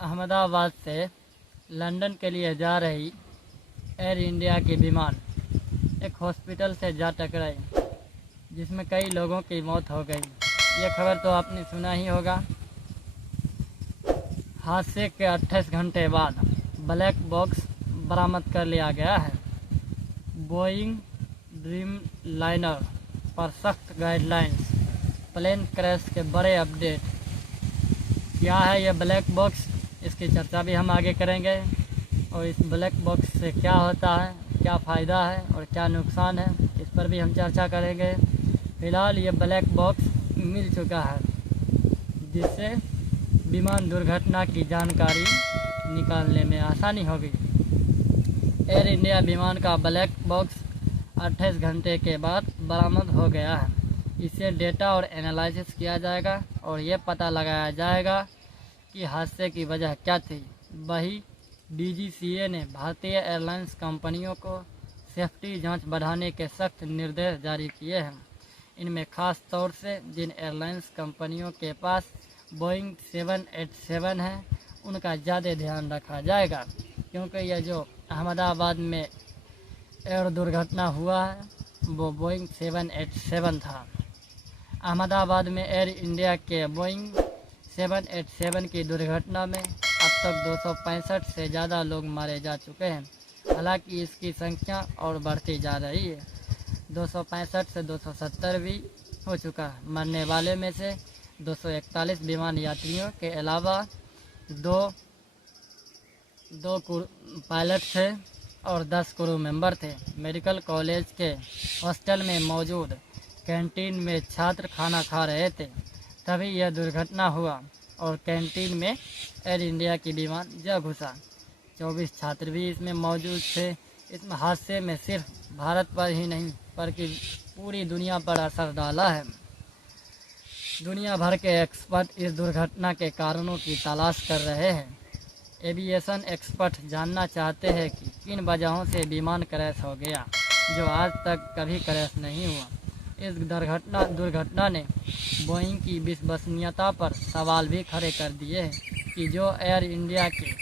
अहमदाबाद से लंदन के लिए जा रही एयर इंडिया की विमान एक हॉस्पिटल से जा टकराई, जिसमें कई लोगों की मौत हो गई। ये खबर तो आपने सुना ही होगा। हादसे के 28 घंटे बाद ब्लैक बॉक्स बरामद कर लिया गया है। बोइंग ड्रीम लाइनर पर सख्त गाइडलाइंस, प्लेन क्रैश के बड़े अपडेट। क्या है ये ब्लैक बॉक्स, इसकी चर्चा भी हम आगे करेंगे। और इस ब्लैक बॉक्स से क्या होता है, क्या फ़ायदा है और क्या नुकसान है, इस पर भी हम चर्चा करेंगे। फ़िलहाल ये ब्लैक बॉक्स मिल चुका है, जिससे विमान दुर्घटना की जानकारी निकालने में आसानी होगी। एयर इंडिया विमान का ब्लैक बॉक्स 28 घंटे के बाद बरामद हो गया है। इसे डेटा और एनालिसिस किया जाएगा और ये पता लगाया जाएगा कि हादसे की वजह क्या थी। वही डीजीसीए ने भारतीय एयरलाइंस कंपनियों को सेफ्टी जांच बढ़ाने के सख्त निर्देश जारी किए हैं। इनमें खास तौर से जिन एयरलाइंस कंपनियों के पास बोइंग 787 है, उनका ज़्यादा ध्यान रखा जाएगा, क्योंकि यह जो अहमदाबाद में एयर दुर्घटना हुआ है वो बोइंग 787 था। अहमदाबाद में एयर इंडिया के बोइंग 787 की दुर्घटना में अब तक 265 से ज़्यादा लोग मारे जा चुके हैं। हालांकि इसकी संख्या और बढ़ती जा रही है। 265 से 270 भी हो चुका है। मरने वाले में से 241 विमान यात्रियों के अलावा दो पायलट थे और 10 क्रू मेंबर थे। मेडिकल कॉलेज के हॉस्टल में मौजूद कैंटीन में छात्र खाना खा रहे थे, तभी यह दुर्घटना हुआ और कैंटीन में एयर इंडिया की विमान जा घुसा। 24 छात्र भी इसमें मौजूद थे। इस हादसे में सिर्फ भारत पर ही नहीं बल्कि पूरी दुनिया पर असर डाला है। दुनिया भर के एक्सपर्ट इस दुर्घटना के कारणों की तलाश कर रहे हैं। एविएशन एक्सपर्ट जानना चाहते हैं कि किन वजहों से विमान क्रैश हो गया, जो आज तक कभी क्रैश नहीं हुआ। इस दुर्घटना ने बोइंग की विश्वसनीयता पर सवाल भी खड़े कर दिए हैं कि जो एयर इंडिया की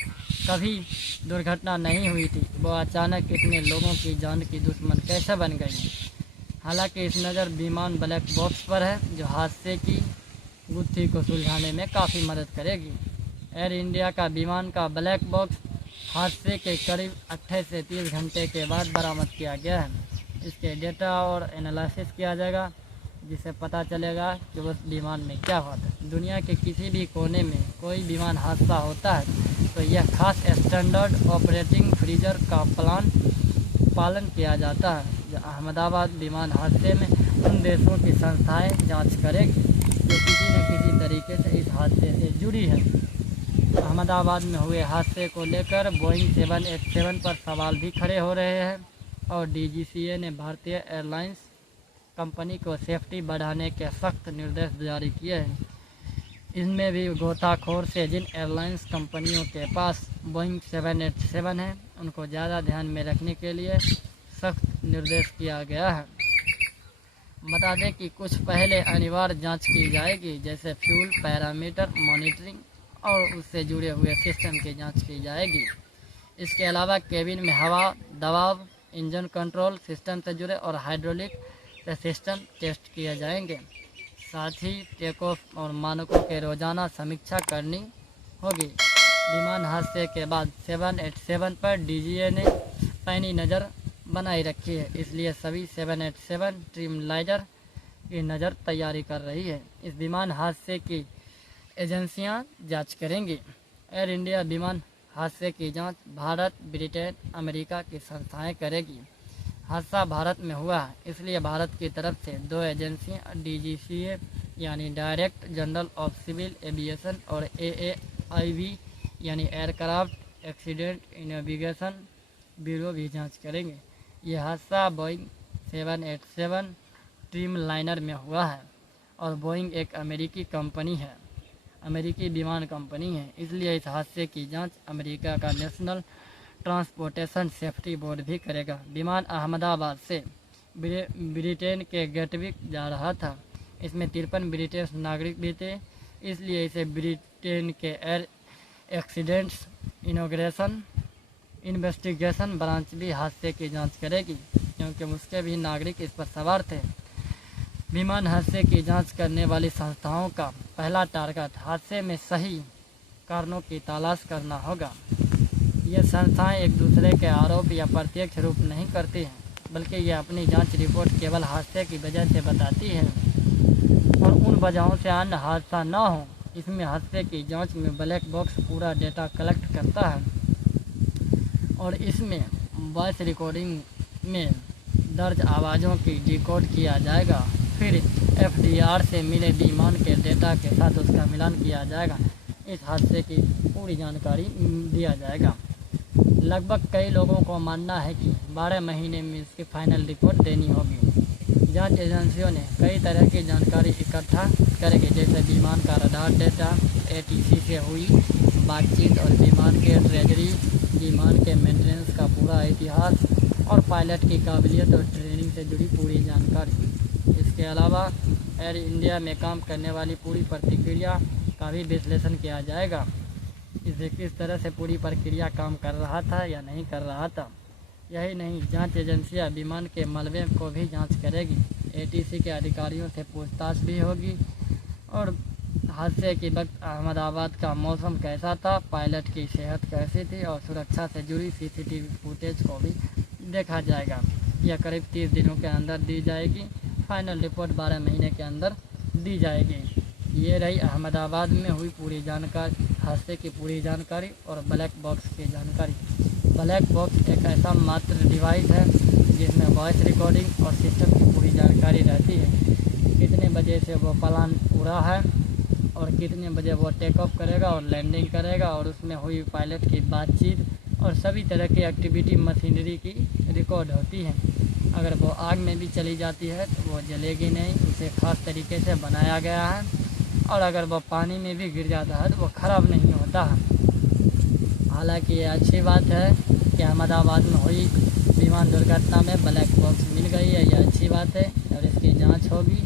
कभी दुर्घटना नहीं हुई थी, वो अचानक इतने लोगों की जान की दुश्मन कैसे बन गई। हालांकि इस नज़र विमान ब्लैक बॉक्स पर है, जो हादसे की गुत्थी को सुलझाने में काफ़ी मदद करेगी। एयर इंडिया का विमान का ब्लैक बॉक्स हादसे के करीब 28 से 30 घंटे के बाद बरामद किया गया है। इसके डेटा और एनालिसिस किया जाएगा, जिससे पता चलेगा कि उस विमान में क्या हुआ था। दुनिया के किसी भी कोने में कोई विमान हादसा होता है तो यह खास स्टैंडर्ड ऑपरेटिंग प्रोसीजर का पालन किया जाता है। जो अहमदाबाद विमान हादसे में उन देशों की संस्थाएं जांच करेगी जो किसी न किसी तरीके से इस हादसे से जुड़ी है। अहमदाबाद में हुए हादसे को लेकर बोइंग 787 पर सवाल भी खड़े हो रहे हैं और डीजीसीए ने भारतीय एयरलाइंस कंपनी को सेफ्टी बढ़ाने के सख्त निर्देश जारी किए हैं। इनमें भी गोताखोर से जिन एयरलाइंस कंपनियों के पास बोइंग 787 है, उनको ज़्यादा ध्यान में रखने के लिए सख्त निर्देश किया गया है। बता दें कि कुछ पहले अनिवार्य जांच की जाएगी, जैसे फ्यूल पैरामीटर मॉनिटरिंग और उससे जुड़े हुए सिस्टम की जांच की जाएगी। इसके अलावा केबिन में हवा दबाव, इंजन कंट्रोल सिस्टम से जुड़े और हाइड्रोलिक सिस्टम टेस्ट किए जाएंगे। साथ ही टेक ऑफ और मानकों के रोज़ाना समीक्षा करनी होगी। विमान हादसे के बाद 787 पर डीजीए ने पैनी नज़र बनाई रखी है, इसलिए सभी 787 ड्रीमलाइनर की नज़र तैयारी कर रही है। इस विमान हादसे की एजेंसियां जांच करेंगी। एयर इंडिया विमान हादसे की जांच भारत, ब्रिटेन, अमेरिका की संस्थाएं करेगी। हादसा भारत में हुआ है, इसलिए भारत की तरफ से 2 एजेंसियां डीजीसीए यानी director general of civil aviation और एएआईबी यानी एयरक्राफ्ट एक्सीडेंट इन्वेस्टिगेशन ब्यूरो भी जांच करेंगे। यह हादसा बोइंग 787 ड्रीमलाइनर में हुआ है और बोइंग एक अमेरिकी विमान कंपनी है, इसलिए इस हादसे की जांच अमेरिका का नेशनल ट्रांसपोर्टेशन सेफ्टी बोर्ड भी करेगा। विमान अहमदाबाद से ब्रिटेन के गेटविक जा रहा था। इसमें 53 ब्रिटिश नागरिक भी थे, इसलिए इसे ब्रिटेन के एयर एक्सीडेंट्स इन्वेस्टिगेशन ब्रांच भी हादसे की जांच करेगी, क्योंकि उसके भी नागरिक इस पर सवार थे। विमान हादसे की जांच करने वाली संस्थाओं का पहला टारगेट हादसे में सही कारणों की तलाश करना होगा। ये संस्थाएं एक दूसरे के आरोप या प्रत्यक्ष रूप नहीं करती हैं, बल्कि ये अपनी जांच रिपोर्ट केवल हादसे की वजह से बताती है और उन वजहों से अन्य हादसा न हो। इसमें हादसे की जांच में ब्लैक बॉक्स पूरा डेटा कलेक्ट करता है और इसमें वॉइस रिकॉर्डिंग में दर्ज आवाज़ों की डिकोड किया जाएगा। फिर एफडीआर से मिले विमान के डेटा के साथ उसका मिलान किया जाएगा। इस हादसे की पूरी जानकारी दिया जाएगा। लगभग कई लोगों को मानना है कि 12 महीने में इसकी फाइनल रिपोर्ट देनी होगी। जांच एजेंसियों ने कई तरह की जानकारी इकट्ठा करेगी, जैसे विमान का रडार डेटा, एटीसी से हुई बातचीत और विमान के ट्रेजरी, विमान के मेंटेनेंस का पूरा इतिहास और पायलट की काबिलियत और ट्रेनिंग से जुड़ी पूरी जानकारी। इसके अलावा एयर इंडिया में काम करने वाली पूरी प्रक्रिया का भी विश्लेषण किया जाएगा। इसे किस तरह से पूरी प्रक्रिया काम कर रहा था या नहीं कर रहा था। यही नहीं, जांच एजेंसियां विमान के मलबे को भी जांच करेगी। एटीसी के अधिकारियों से पूछताछ भी होगी और हादसे के वक्त अहमदाबाद का मौसम कैसा था, पायलट की सेहत कैसी थी और सुरक्षा से जुड़ी सीसीटीवी फुटेज को भी देखा जाएगा। यह करीब 30 दिनों के अंदर दी जाएगी। फाइनल रिपोर्ट 12 महीने के अंदर दी जाएगी। ये रही अहमदाबाद में हुई पूरी जानकारी, हादसे की पूरी जानकारी और ब्लैक बॉक्स की जानकारी। ब्लैक बॉक्स एक ऐसा मात्र डिवाइस है जिसमें वॉइस रिकॉर्डिंग और सिस्टम की पूरी जानकारी रहती है। कितने बजे से वो प्लान पूरा है और कितने बजे वो टेक ऑफ करेगा और लैंडिंग करेगा, और उसमें हुई पायलट की बातचीत और सभी तरह की एक्टिविटी मशीनरी की रिकॉर्ड होती है। अगर वो आग में भी चली जाती है तो वो जलेगी नहीं, उसे ख़ास तरीके से बनाया गया है। और अगर वो पानी में भी गिर जाता है तो वो ख़राब नहीं होता है। हालांकि ये अच्छी बात है कि अहमदाबाद में हुई विमान दुर्घटना में ब्लैक बॉक्स मिल गई है। यह अच्छी बात है और इसकी जांच होगी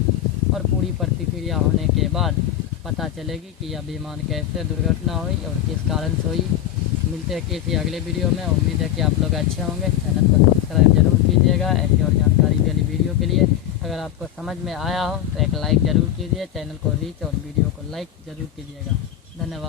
और पूरी प्रतिक्रिया होने के बाद पता चलेगी कि यह विमान कैसे दुर्घटना हुई और किस कारण से हुई। मिलते हैं किसी अगले वीडियो में। उम्मीद है कि आप लोग अच्छे होंगे। चैनल को सब्सक्राइब जरूर कीजिएगा ऐसी और जानकारी वाली वीडियो के लिए। अगर आपको समझ में आया हो तो एक लाइक ज़रूर कीजिए, चैनल को रीच और वीडियो को लाइक ज़रूर कीजिएगा। धन्यवाद।